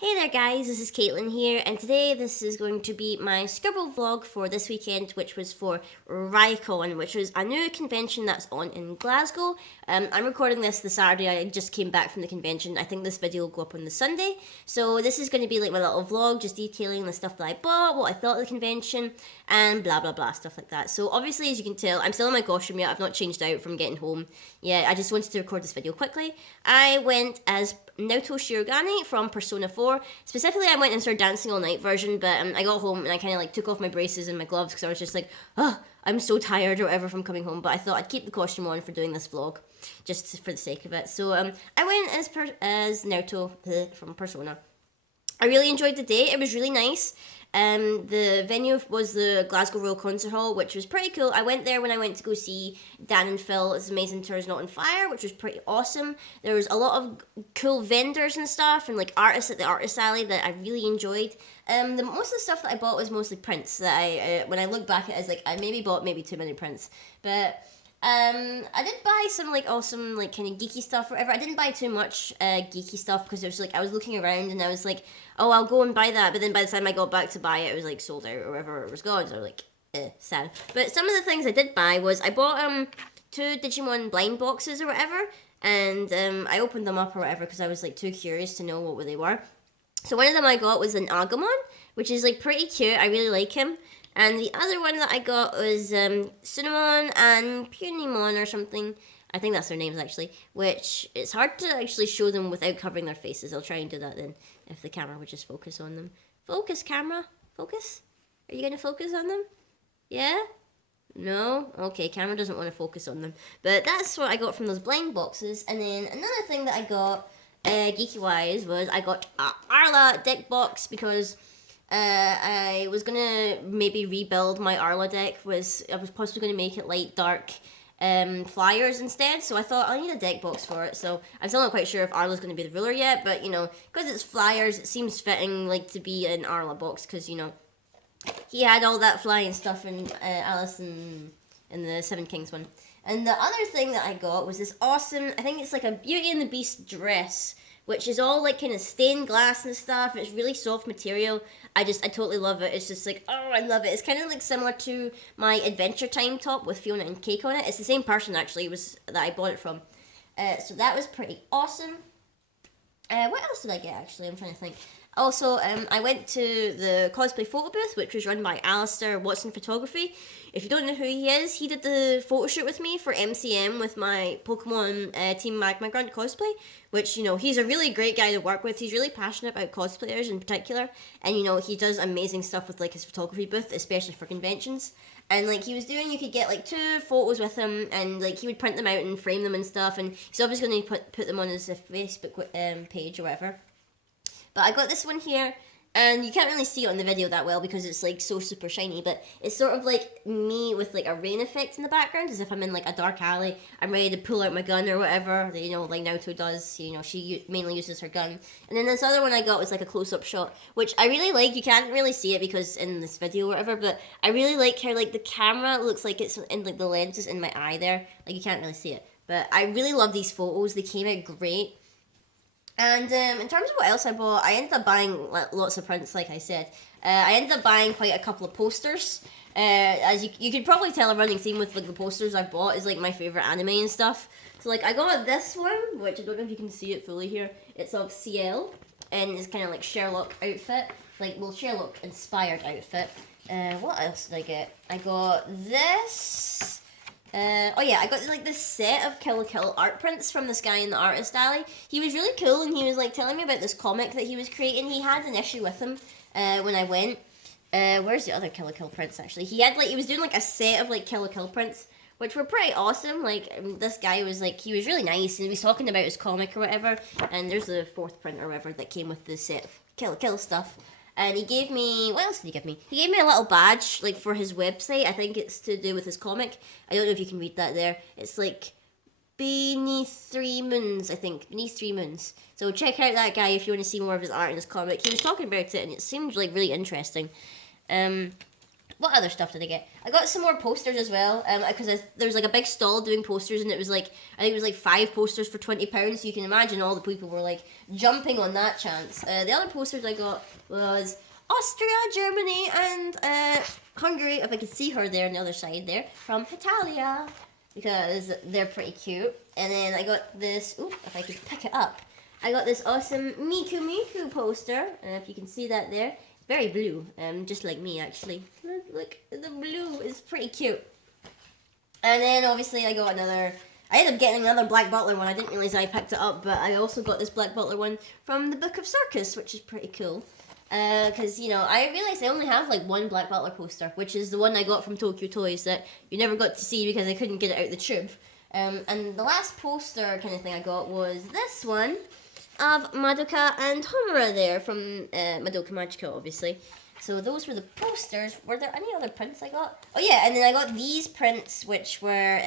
Hey there guys, this is Caitlin here, and today this is going to be my Scribble vlog for this weekend, which was for Rai Con, which was a new convention that's on in Glasgow. I'm recording this the Saturday. I just came back from the convention. I think this video will go up on the Sunday. So this is going to be like my little vlog, just detailing the stuff that I bought, what I thought of the convention, and blah blah blah, stuff like that. So obviously, as you can tell, I'm still in my costume yet. I've not changed out from getting home. Yeah, I just wanted to record this video quickly. I went as Naoto Shirogane from Persona 4. Specifically, I went and started dancing all night version, but I got home and I kind of like took off my braces and my gloves because I was just like, oh, I'm so tired or whatever from coming home. But I thought I'd keep the costume on for doing this vlog, just for the sake of it. So I went as Naoto from Persona. I really enjoyed the day. It was really nice. The venue was the Glasgow Royal Concert Hall, which was pretty cool. I went there when I went to go see Dan and Phil's Amazing Tours Not on Fire, which was pretty awesome. There was a lot of cool vendors and stuff, and like artists at the artist alley that I really enjoyed. Most of the stuff that I bought was mostly prints. That when I look back at it, it's like I maybe bought maybe too many prints, but. I did buy some like awesome like kind of geeky stuff or whatever. I didn't buy too much geeky stuff because it was like I was looking around and I was like, oh, I'll go and buy that. But then by the time I got back to buy it, it was like sold out or whatever, it was gone. So I was like, sad. But some of the things I did buy was I bought 2 Digimon blind boxes or whatever, and I opened them up or whatever because I was like too curious to know what they were. So one of them I got was an Agumon, which is like pretty cute. I really like him. And the other one that I got was Cinnamon and Punimon or something. I think that's their names actually. Which it's hard to actually show them without covering their faces. I'll try and do that then, if the camera would just focus on them. Focus, camera. Focus. Are you gonna focus on them? Yeah. No? Okay, camera doesn't want to focus on them. But that's what I got from those blind boxes. And then another thing that I got, geeky wise, was I got a Arla deck box because I was gonna maybe rebuild my Arla deck. I was possibly gonna make it light dark flyers instead. So I thought I need a deck box for it. So I'm still not quite sure if Arla's gonna be the ruler yet, but you know, because it's flyers, it seems fitting like to be an Arla box because you know he had all that flying stuff in Alice in the Seven Kings one. And the other thing that I got was this awesome, I think it's like a Beauty and the Beast dress, which is all like kind of stained glass and stuff. It's really soft material. I totally love it. It's just like, oh, I love it. It's kind of like similar to my Adventure Time top with Fiona and Cake on it. It's the same person actually that I bought it from. So that was pretty awesome. What else did I get actually? I'm trying to think. Also, I went to the cosplay photo booth, which was run by Alistair Watson Photography. If you don't know who he is, he did the photo shoot with me for MCM with my Pokemon Team Magma Grunt cosplay, which, you know, he's a really great guy to work with. He's really passionate about cosplayers in particular, and, you know, he does amazing stuff with, like, his photography booth, especially for conventions. And, like, you could get, like, 2 photos with him, and, like, he would print them out and frame them and stuff, and he's obviously going to put them on his Facebook page or whatever. But I got this one here, and you can't really see it on the video that well because it's like so super shiny, but it's sort of like me with like a rain effect in the background, as if I'm in like a dark alley. I'm ready to pull out my gun or whatever, you know, like Naoto does. You know, she mainly uses her gun. And then this other one I got was like a close-up shot, which I really like. You can't really see it because in this video or whatever, but I really like how like the camera looks like it's in like the lens is in my eye there. Like you can't really see it. But I really love these photos. They came out great. And in terms of what else I bought, I ended up buying lots of prints, like I said. I ended up buying quite a couple of posters. As you could probably tell, a running theme with like the posters I've bought is like my favorite anime and stuff. So like I got this one, which I don't know if you can see it fully here. It's of CL, and it's kind of like Sherlock outfit, like Sherlock inspired outfit. What else did I get? I got this. Oh yeah, I got like this set of Kill la Kill art prints from this guy in the artist alley. He was really cool, and he was like telling me about this comic that he was creating. He had an issue with him when I went. Where's the other Kill la Kill prints actually? He was doing like a set of like Kill la Kill prints, which were pretty awesome. Like this guy was like, he was really nice, and he was talking about his comic or whatever. And there's the 4th print or whatever that came with the set of Kill la Kill stuff. And he gave me, what else did he give me? He gave me a little badge, like, for his website. I think it's to do with his comic. I don't know if you can read that there. It's, like, Beneath 3 Moons, I think. Beneath 3 Moons. So check out that guy if you want to see more of his art in his comic. He was talking about it, and it seemed, like, really interesting. what other stuff did I get? I got some more posters as well, because there was like a big stall doing posters, and it was like, I think it was like 5 posters for £20, so you can imagine all the people were like jumping on that chance. The other posters I got was Austria, Germany, and Hungary, if I could see her there on the other side there, from Italia, because they're pretty cute. And then I got this, if I could pick it up, I got this awesome Miku Miku poster, if you can see that there. Very blue, just like me actually. Look, the blue is pretty cute. And then obviously I got I ended up getting another Black Butler one. I didn't realize I picked it up, but I also got this Black Butler one from the Book of Circus, which is pretty cool. Because, I realized I only have like one Black Butler poster, which is the one I got from Tokyo Toys that you never got to see because I couldn't get it out the tube. And the last poster kind of thing I got was this one of Madoka and Homura there from Madoka Magica, obviously. So those were the posters. Were there any other prints I got? Oh yeah, and then I got these prints, which were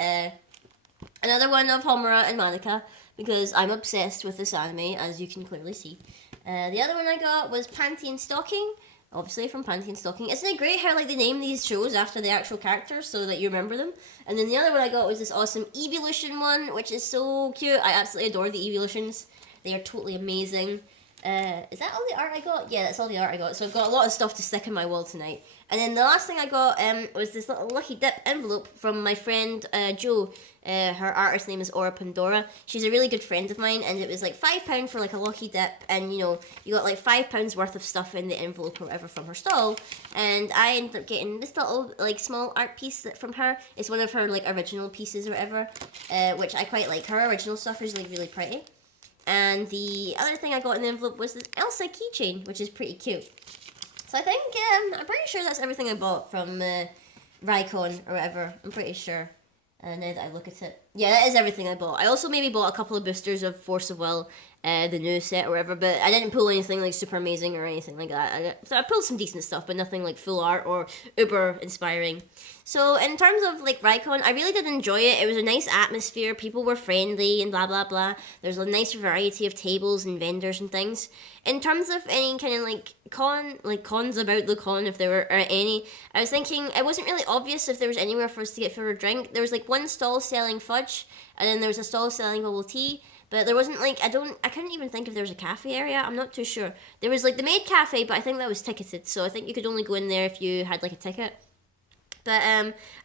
another one of Homura and Madoka, because I'm obsessed with this anime, as you can clearly see. The other one I got was Panty and Stocking, obviously from Panty and Stocking. Isn't it great how like they name these shows after the actual characters so that you remember them? And then the other one I got was this awesome Evolution one, which is so cute. I absolutely adore the Evolutions. They are totally amazing. Is that all the art I got? Yeah, that's all the art I got. So I've got a lot of stuff to stick in my wall tonight. And then the last thing I got was this little Lucky Dip envelope from my friend Jo. Her artist name is Aura Pandora. She's a really good friend of mine, and it was like £5 for like a Lucky Dip, and you got like £5 worth of stuff in the envelope or whatever from her stall. And I ended up getting this little like small art piece from her. It's one of her like original pieces or whatever, which I quite like. Her original stuff is like really pretty. And the other thing I got in the envelope was this Elsa keychain, which is pretty cute. So I think, I'm pretty sure that's everything I bought from Rai Con or whatever. I'm pretty sure. Now that I look at it. Yeah, that is everything I bought. I also maybe bought a couple of boosters of Force of Will, the new set or whatever, but I didn't pull anything like super amazing or anything like that. So I pulled some decent stuff, but nothing like full art or uber inspiring. So in terms of like Rai Con, I really did enjoy it. It was a nice atmosphere. People were friendly and blah blah blah. There's a nice variety of tables and vendors and things. In terms of any kind of like cons about the con, if there were any, I was thinking it wasn't really obvious if there was anywhere for us to get food or drink. There was like one stall selling fudge, and then there was a stall selling bubble tea. But there wasn't like, I couldn't even think if there was a cafe area. I'm not too sure. There was like the maid cafe, but I think that was ticketed. So I think you could only go in there if you had like a ticket. But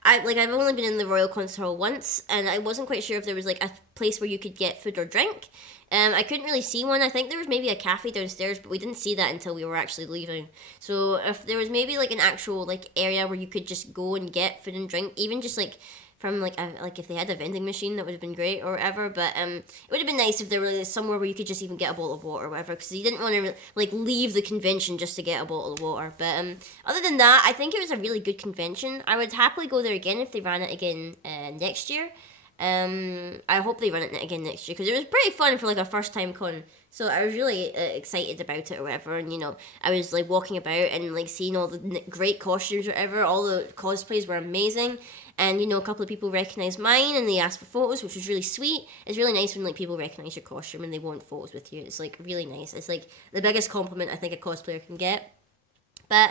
I've only been in the Royal Concert Hall once, and I wasn't quite sure if there was like a place where you could get food or drink. I couldn't really see one. I think there was maybe a cafe downstairs, but we didn't see that until we were actually leaving. So if there was maybe like an actual like area where you could just go and get food and drink, even just like from like if they had a vending machine, that would have been great or whatever. But it would have been nice if there were somewhere where you could just even get a bottle of water or whatever, because you didn't want to like leave the convention just to get a bottle of water. But other than that, I think it was a really good convention. I would happily go there again if they ran it again next year. I hope they run it again next year, because it was pretty fun for like a first time con. So I was really excited about it or whatever, and I was like walking about and like seeing all the great costumes or whatever. All the cosplays were amazing, and a couple of people recognized mine and they asked for photos, which was really sweet. It's really nice when like people recognize your costume and they want photos with you. It's like really nice. It's like the biggest compliment I think a cosplayer can get. But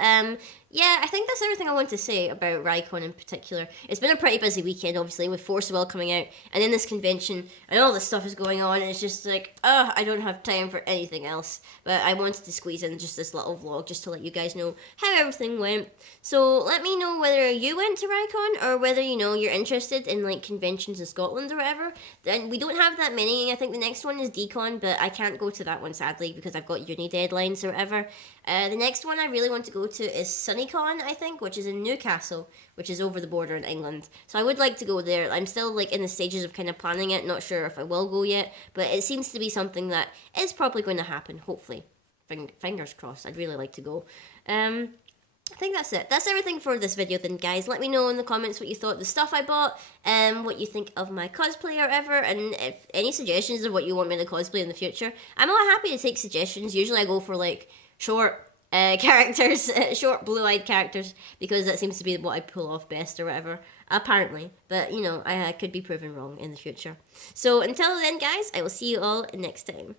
yeah, I think that's everything I want to say about Rai Con in particular. It's been a pretty busy weekend, obviously, with Force of Will coming out, and then this convention, and all this stuff is going on, and it's just like, I don't have time for anything else. But I wanted to squeeze in just this little vlog, just to let you guys know how everything went. So let me know whether you went to Rai Con, or whether, you're interested in, like, conventions in Scotland or whatever. Then we don't have that many. I think the next one is Decon, but I can't go to that one, sadly, because I've got uni deadlines or whatever. The next one I really want to go to is SunnyCon, I think, which is in Newcastle, which is over the border in England. So I would like to go there. I'm still like in the stages of kind of planning it, not sure if I will go yet, but it seems to be something that is probably going to happen, hopefully. Fingers crossed, I'd really like to go. I think that's it. That's everything for this video then, guys. Let me know in the comments what you thought of the stuff I bought, and what you think of my cosplay or ever, and if any suggestions of what you want me to cosplay in the future. I'm all happy to take suggestions. Usually I go for like short characters, short blue-eyed characters, because that seems to be what I pull off best or whatever, apparently. But, I could be proven wrong in the future. So until then, guys, I will see you all next time.